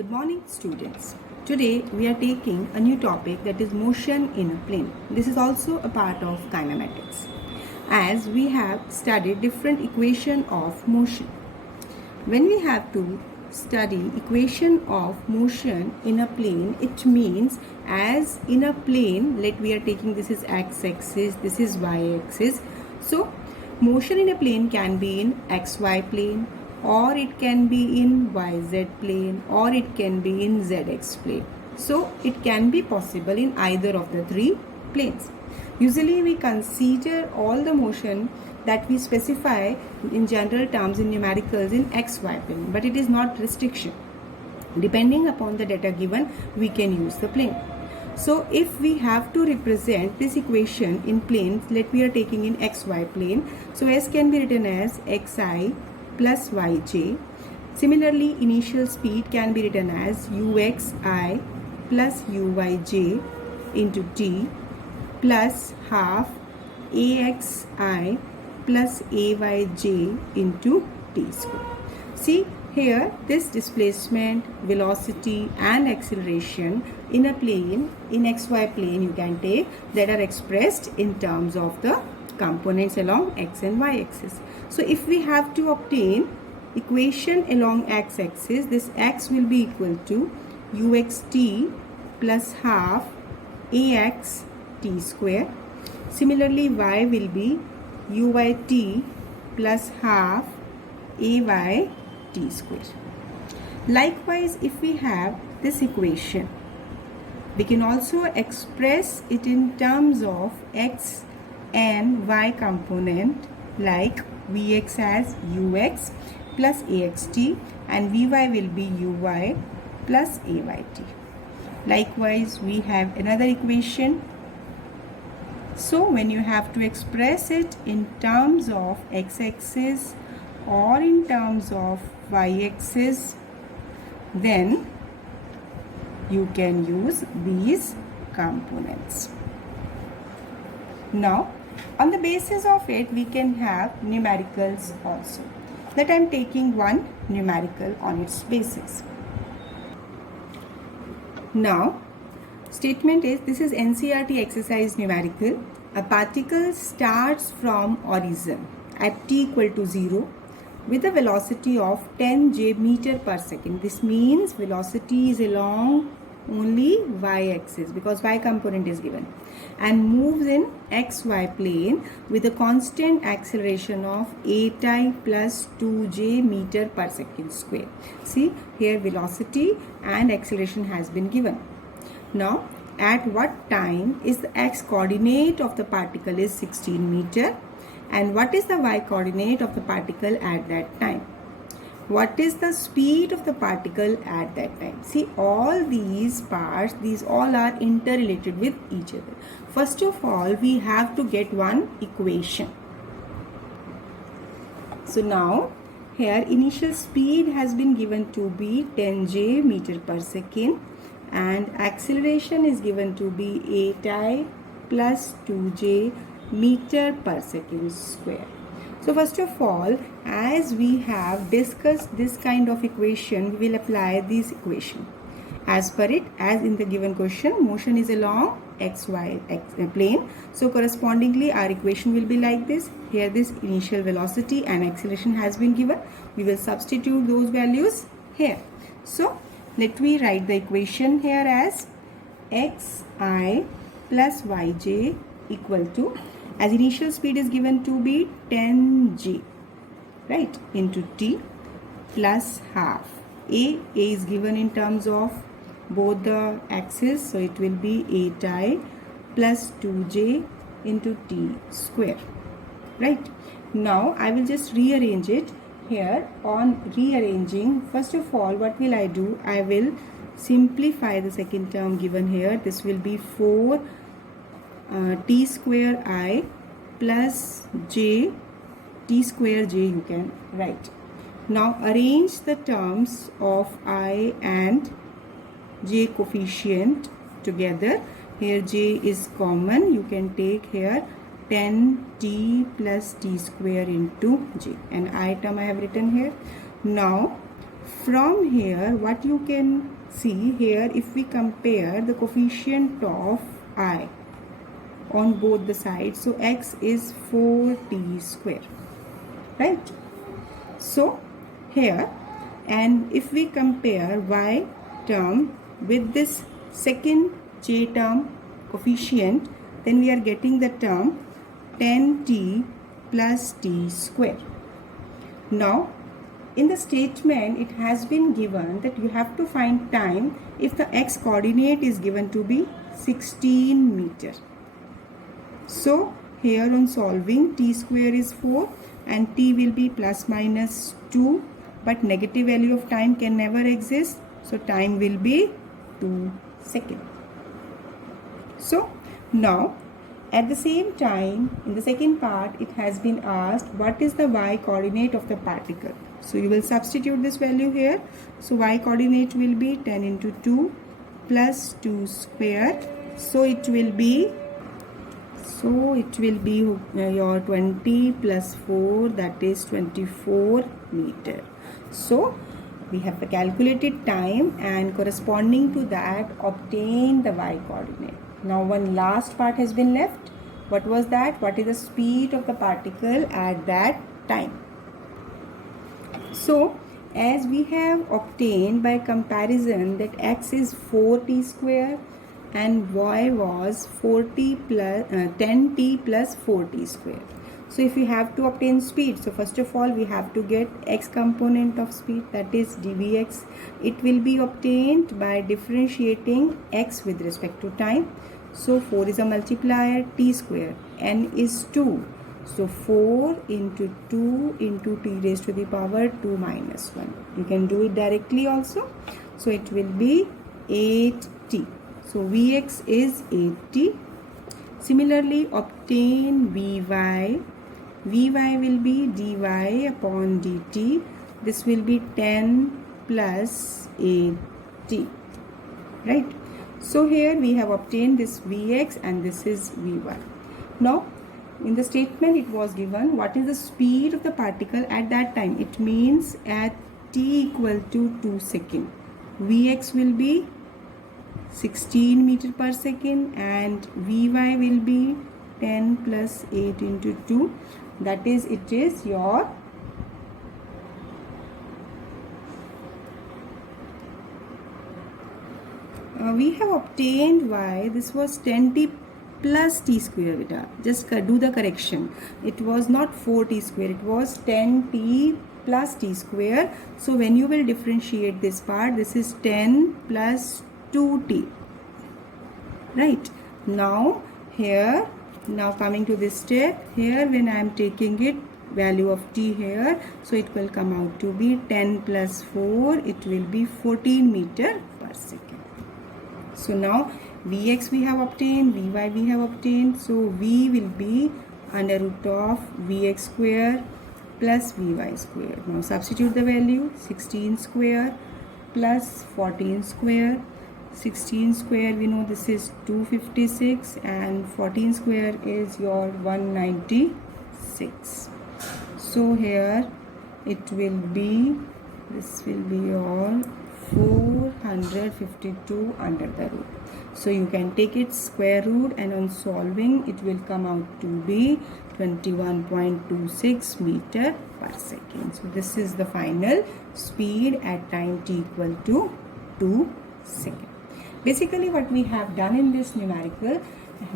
Good morning, students. Today we are taking a new topic, that is motion in a plane. This is also a part of kinematics, as we have studied different equation of motion. When we have to study equation of motion in a plane, it means as in a plane, we are taking this is x-axis, this is y-axis. So motion in a plane can be in xy plane, or it can be in yz plane, or it can be in zx plane. So it can be possible in either of the three planes. Usually we consider all the motion that we specify in general terms in numericals in xy plane, but it is not restriction. Depending upon the data given, we can use the plane. So if we have to represent this equation in planes, we are taking in xy plane. So s can be written as xi plus yj. Similarly, initial speed can be written as uxi plus uyj into t plus half axi plus ayj into t square. See here, this displacement, velocity and acceleration in a plane, in xy plane you can take, that are expressed in terms of the components along x and y axis. So if we have to obtain equation along x-axis, this x will be equal to uxt plus half ax t square. Similarly, y will be uyt plus half ay t square. Likewise, if we have this equation, we can also express it in terms of x and y component, like vx as ux plus axt and vy will be uy plus ayt. Likewise, we have another equation. So when you have to express it in terms of x-axis or in terms of y-axis, then you can use these components. Now, on the basis of it, we can have numericals also. That I am taking one numerical on its basis. Now, statement is, this is NCERT exercise numerical. A particle starts from origin at t equal to 0 with a velocity of 10 j meter per second. This means velocity is along only y-axis because y component is given, and moves in xy plane with a constant acceleration of 8I plus 2j meter per second square. See here, velocity and acceleration has been given. Now, at what time is the x coordinate of the particle is 16 meter, and what is the y coordinate of the particle at that time? What is the speed of the particle at that time? See, all these parts, these all are interrelated with each other. First of all, we have to get one equation. So now, here initial speed has been given to be 10 j meter per second, and acceleration is given to be 8I plus 2j meter per second square. So first of all, as we have discussed this kind of equation, we will apply this equation. As per it, as in the given question, motion is along xy plane. So correspondingly, our equation will be like this. Here this initial velocity and acceleration has been given. We will substitute those values here. So let me write the equation here as xi plus yj equal to, as initial speed is given to be 10 g, right, into t plus half. A is given in terms of both the axes, so it will be 8I plus 2j into t square, right. Now I will just rearrange it here. On rearranging, first of all, what will I do? I will simplify the second term given here. This will be 4 t square I plus j t square j, you can write. Now arrange the terms of I and j coefficient together. Here j is common, you can take here 10t plus t square into j, and I term I have written here. Now From here, what you can see here, if we compare the coefficient of I on both the sides, so x is 4t square, right? So here, and if we compare y term with this second j term coefficient, then we are getting the term 10t plus t square. Now in the statement it has been given that you have to find time if the x coordinate is given to be 16 meter. So here on solving, t square is 4 and t will be plus minus 2, but negative value of time can never exist, so time will be 2 seconds. So now at the same time, in the second part, it has been asked what is the y coordinate of the particle. So you will substitute this value here. So y coordinate will be 10 into 2 plus 2 square. So it will be your 20 plus 4, that is 24 meter. So we have the calculated time and corresponding to that obtain the y coordinate. Now one last part has been left. What was that? What is the speed of the particle at that time? So as we have obtained by comparison that x is 4t square and y was 10t plus 4t square. So if we have to obtain speed, so first of all we have to get x component of speed, that is dvx. It will be obtained by differentiating x with respect to time. So 4 is a multiplier, t square, n is 2. So 4 into 2 into t raised to the power 2 minus 1. You can do it directly also. So it will be 8t. So Vx is 8t. Similarly, obtain Vy. Vy will be dy upon dt. This will be 10 plus 8t. Right? So here we have obtained this Vx and this is Vy. Now, in the statement it was given what is the speed of the particle at that time. It means at t equal to 2 seconds. Vx will be 16 meter per second and Vy will be 10 plus 8 into 2. That is, it is your we have obtained y. This was 10t plus t square, beta. Just do the correction. It was not 4t square. It was 10t plus t square. So when you will differentiate this part, this is 10 plus 2t. Right. Now here, now coming to this step, here when I am taking it, value of t here, so it will come out to be 10 plus 4, it will be 14 meter per second. So now Vx we have obtained, Vy we have obtained, so V will be under root of Vx square plus Vy square. Now substitute the value, 16 square plus 14 square. 16 square we know this is 256 and 14 square is your 196. So here it will be, this will be your 452 under the root. So you can take its square root and on solving it will come out to be 21.26 meter per second. So this is the final speed at time t equal to 2 seconds. Basically what we have done in this numerical,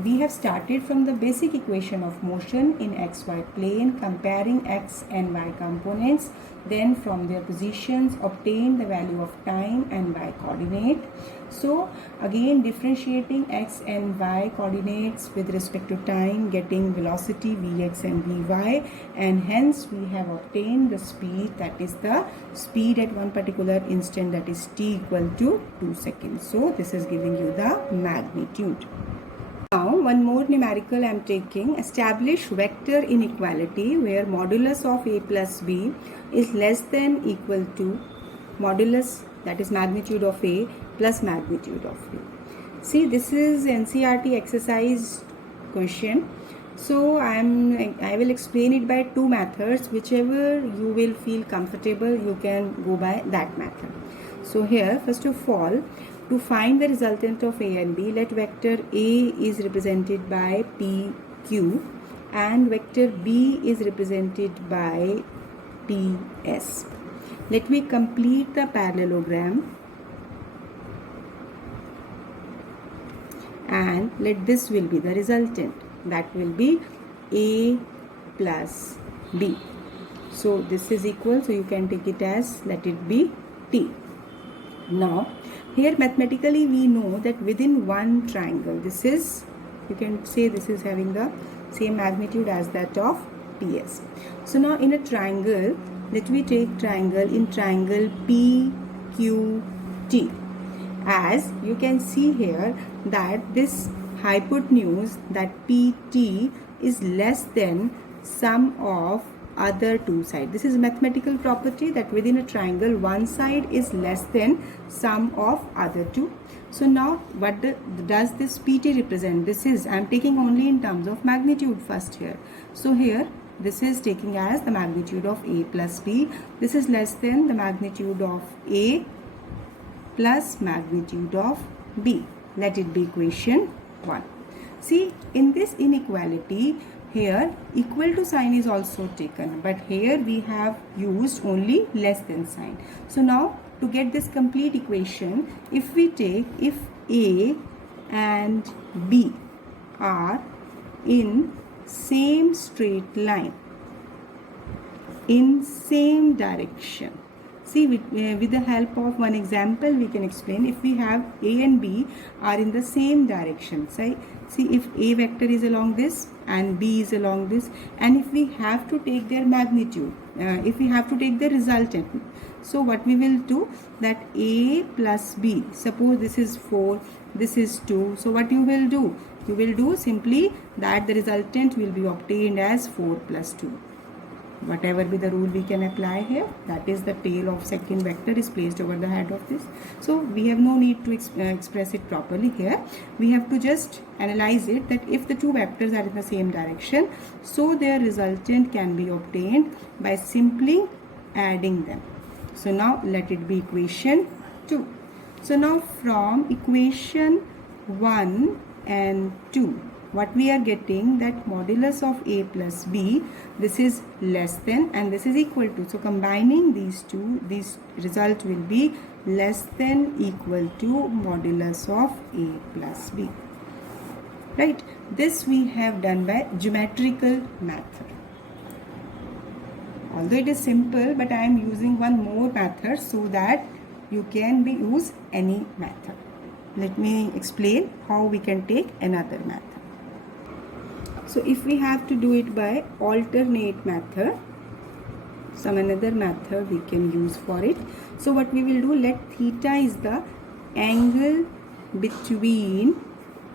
we have started from the basic equation of motion in xy plane, comparing x and y components, then from their positions obtain the value of time and y coordinate. So again differentiating x and y coordinates with respect to time, getting velocity vx and vy, and hence we have obtained the speed, that is the speed at one particular instant, that is t equal to 2 seconds. So this is giving you the magnitude. Now one more numerical I am taking. Establish vector inequality where modulus of a plus b is less than equal to modulus, that is magnitude of a plus magnitude of b. See, this is NCERT exercise question So I will explain it by two methods. Whichever you will feel comfortable, you can go by that method. So here, first of all, to find the resultant of A and B, let vector A is represented by PQ and vector B is represented by PS. Let me complete the parallelogram and let this will be the resultant. That will be A plus B. So this is equal, so you can take it as, let it be T. Now here mathematically we know that within one triangle, this is, you can say this is having the same magnitude as that of PS. So now in a triangle, let me take triangle in triangle PQT. As you can see here that this hypotenuse, that PT, is less than sum of other two sides. This is a mathematical property that within a triangle one side is less than sum of other two. So now what does this PT represent? This is, I am taking only in terms of magnitude first here. So here this is taking as the magnitude of A plus B. This is less than the magnitude of A plus magnitude of B. Let it be equation 1. See, in this inequality, here equal to sign is also taken, but here we have used only less than sign. So now to get this complete equation, if we take, if A and B are in same straight line, in same direction. See, with the help of one example we can explain. If we have A and B are in the same direction, see if A vector is along this and B is along this, and if we have to take their magnitude, if we have to take the resultant, so what we will do, that A plus B, suppose this is 4, this is 2, so what you will do? You will do simply that the resultant will be obtained as 4 plus 2. Whatever be the rule we can apply here, that is the tail of second vector is placed over the head of this. So we have no need to express it properly here. We have to just analyze it, that if the two vectors are in the same direction, so their resultant can be obtained by simply adding them. So now let it be equation 2. So now from equation 1 and 2, what we are getting, that modulus of A plus B, this is less than and this is equal to. So combining these two, this result will be less than equal to modulus of A plus B. Right? This we have done by geometrical method. Although it is simple, but I am using one more method so that you can use any method. Let me explain how we can take another method. So if we have to do it by alternate method, some another method we can use for it. So what we will do, let theta is the angle between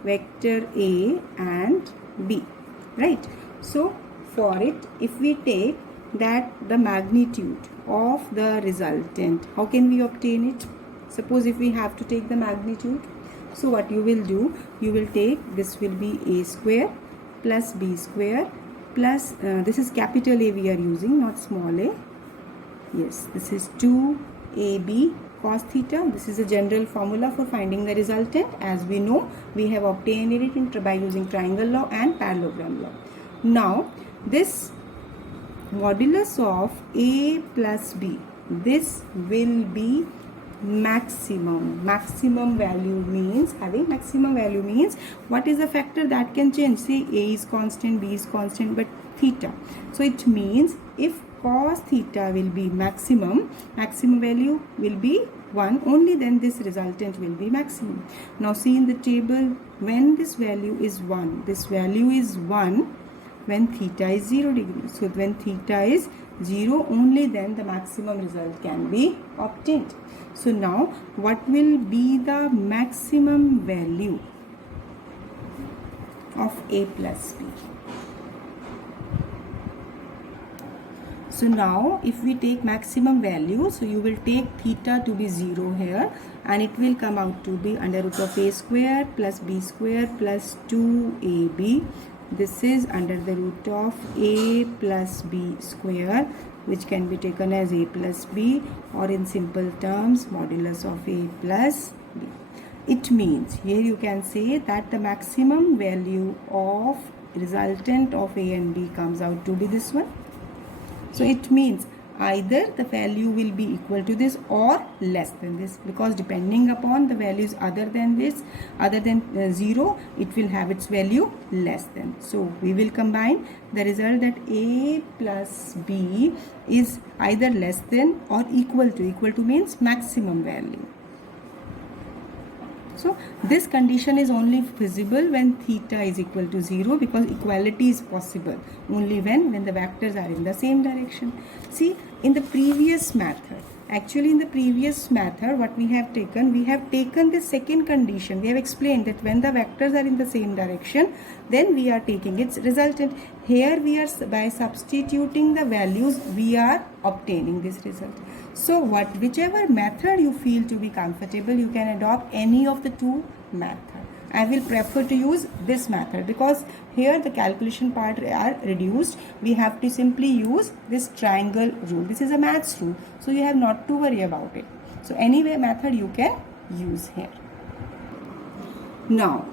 vector A and B, right? So for it, if we take that the magnitude of the resultant, how can we obtain it? Suppose if we have to take the magnitude, so what you will do, you will take, this will be A square plus B square plus, this is capital A we are using, not small a. Yes, this is 2AB cos theta. This is a general formula for finding the resultant. As we know, we have obtained it by using triangle law and parallelogram law. Now, this modulus of A plus B, this will be maximum. Maximum value means, having maximum value means, what is the factor that can change? Say A is constant, B is constant, but theta. So it means if cos theta will be maximum, maximum value will be 1, only then this resultant will be maximum. Now see in the table, when this value is 1, this value is 1 when theta is 0 degrees. So when theta is 0, only then the maximum result can be obtained. So now what will be the maximum value of A plus B? So now if we take maximum value, so you will take theta to be 0 here, and it will come out to be under root of A square plus B square plus 2AB this is under the root of a plus b square, which can be taken as a plus b, or in simple terms modulus of a plus b. It means here you can say that the maximum value of resultant of a and b comes out to be this one. So it means either the value will be equal to this or less than this, because depending upon the values other than this, other than 0, it will have its value less than. So we will combine the result that a plus b is either less than or equal to means maximum value. So this condition is only feasible when theta is equal to 0, because equality is possible only when the vectors are in the same direction. See, in the previous method, what we have taken the second condition. We have explained that when the vectors are in the same direction, then we are taking its resultant. Here we are, by substituting the values, we are obtaining this result. So whichever method you feel to be comfortable, you can adopt any of the two methods. I will prefer to use this method because here the calculation part are reduced. We have to simply use this triangle rule. This is a maths rule, so you have not to worry about it. So anyway method you can use here. Now,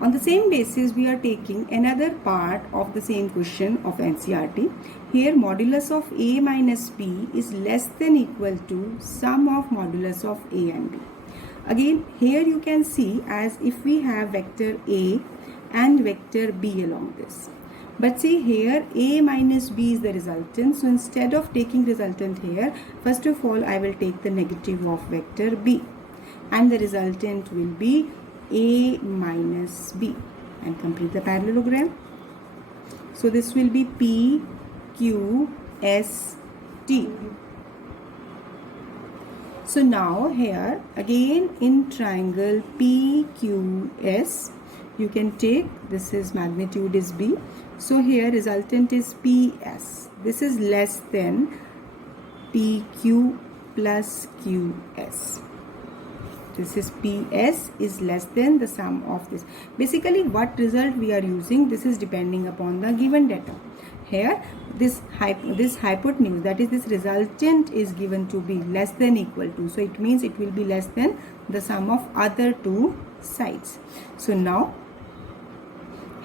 on the same basis, we are taking another part of the same question of NCERT. Here, modulus of a minus b is less than equal to sum of modulus of a and b. Again, here you can see as if we have vector a and vector b along this. But see here, a minus b is the resultant. So instead of taking resultant here, first of all, I will take the negative of vector b. And the resultant will be a minus b. And complete the parallelogram. So this will be p, q, s, t. So now here again in triangle PQS, you can take, this is magnitude is B. So here resultant is PS. This is less than PQ plus QS. This is PS is less than the sum of this. Basically what result we are using, this is depending upon the given data. Here this hypotenuse, that is this resultant, is given to be less than equal to. So it means it will be less than the sum of other two sides. So now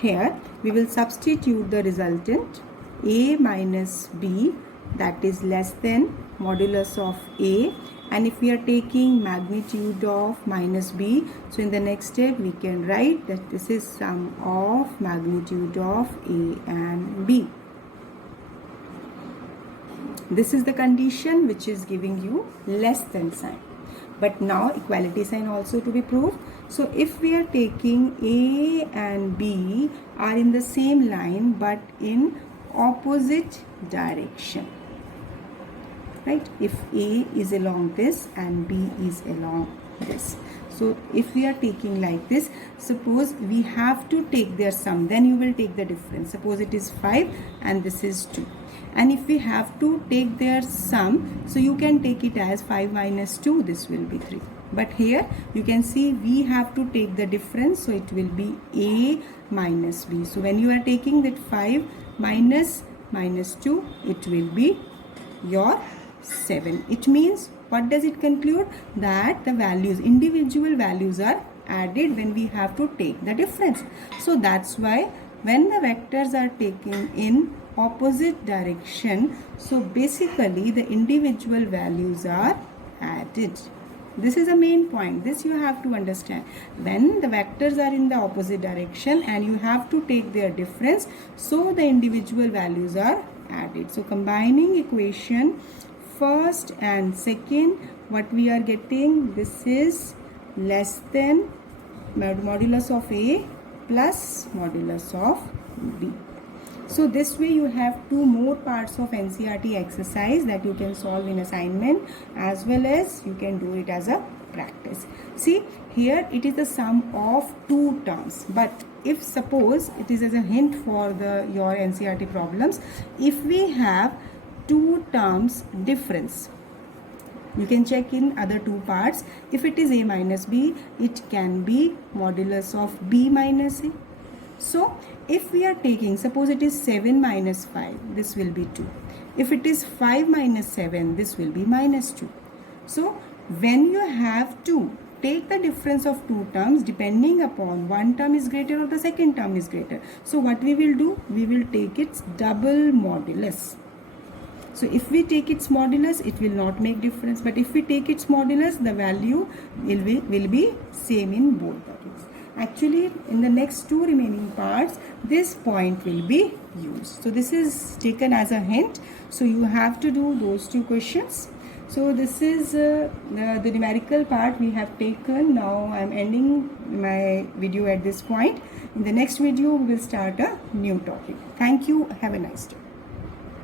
here we will substitute the resultant a minus b, that is less than modulus of a, and if we are taking magnitude of minus b, so in the next step we can write that this is sum of magnitude of a and b. This is the condition which is giving you less than sign. But now equality sign also to be proved. So if we are taking a and b are in the same line but in opposite direction, right? If a is along this and b is along this. So if we are taking like this, suppose we have to take their sum, then you will take the difference. Suppose it is 5 and this is 2. And if we have to take their sum, so you can take it as 5 minus 2, this will be 3. But here you can see we have to take the difference, so it will be a minus b. So when you are taking that 5 minus 2, it will be your 7. It means, what does it conclude? That the values, individual values are added when we have to take the difference. So that's why when the vectors are taken in opposite direction, so basically the individual values are added. This is a main point. This you have to understand. When the vectors are in the opposite direction and you have to take their difference, so the individual values are added. So combining equation first and second, what we are getting, this is less than modulus of A plus modulus of B. So this way you have two more parts of NCERT exercise that you can solve in assignment, as well as you can do it as a practice. See, here it is the sum of two terms, but if suppose it is as a hint for your NCERT problems, if we have two terms difference, you can check in other two parts. If it is A minus B, it can be modulus of B minus A. So if we are taking, suppose it is 7 minus 5, this will be 2. If it is 5 minus 7, this will be minus 2. So when you have to take the difference of two terms depending upon one term is greater or the second term is greater. So what we will do? We will take its double modulus. So if we take its modulus, it will not make difference. But if we take its modulus, the value will be same in both the cases. Actually, in the next two remaining parts, this point will be used. So this is taken as a hint. So you have to do those two questions. So this is the numerical part we have taken. Now I am ending my video at this point. In the next video, we will start a new topic. Thank you. Have a nice day.